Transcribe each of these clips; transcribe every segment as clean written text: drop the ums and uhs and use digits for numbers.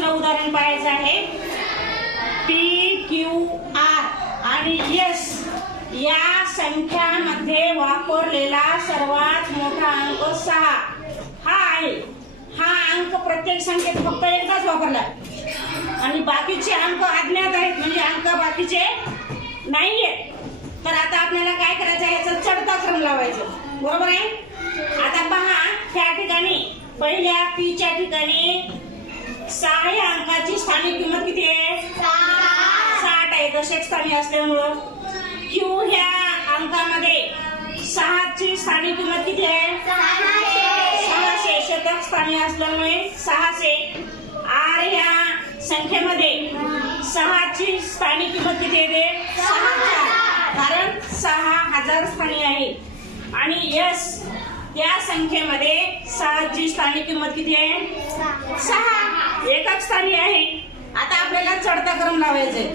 दुसरं उदाहरण पाहायचं आहे. PQR आणि S या संख्यांमध्ये वापरलेला सर्वात मोठा अंक 6 हा आहे. हा अंक प्रत्येक संख्येत फक्त एकदाच वापरला आणि बाकीचे अंक अज्ञात आहेत, म्हणजे अंक बाकीचे नाहीये. तर आता आपल्याला काय करायचं आहे, याचा चढता क्रम लावायचा. बरोबर आहे. आता पहा, त्या ठिकाणी पहिल्या P च्या ठिकाणी 6 या अंकाची स्थानिक किंमत किती आहे? 60 आहे, दशक स्थानी असल्यामुळं. Q ह्या अंकामध्ये 6 ची स्थानिक किंमत किती आहे? 600, शतक स्थानी असल्यामुळे 600. R ह्या संख्येमध्ये 6 ची स्थानिक किंमत किती येते? 6000, कारण 6000 स्थानी आहे. आणि S या संख्येमध्ये 6 ची स्थानिक किंमत किती आहे? 6, एकक स्थानी आहे. आता आपल्याला चढता क्रम लावायचा आहे.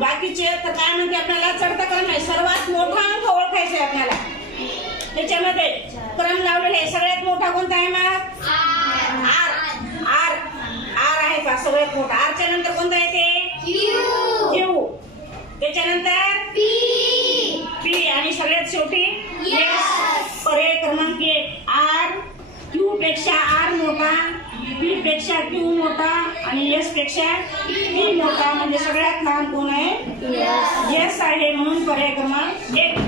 बाकीचे तर काय म्हणते, आपल्याला चढता क्रम नाही, सर्वात मोठा अंक ओळखायचा आहे आपल्याला. त्याच्यामध्ये क्रम लावलेले आहे. सगळ्यात मोठा कोणता आहे मग? R आहे पहा, सगळ्यात मोठा. R च्या नंतर कोणता येते? Q. त्याच्यानंतर P आणि सगळ्यात शेवटी S. पर्याय क्रमांक 1. R Q पेक्षा R मोठा, P पेक्षा Q मोठा आणि S पेक्षा P मोठा, म्हणजे सगळ्यात लहान कोण आहे? S आहे, म्हणून पर्याय क्रमांक 1.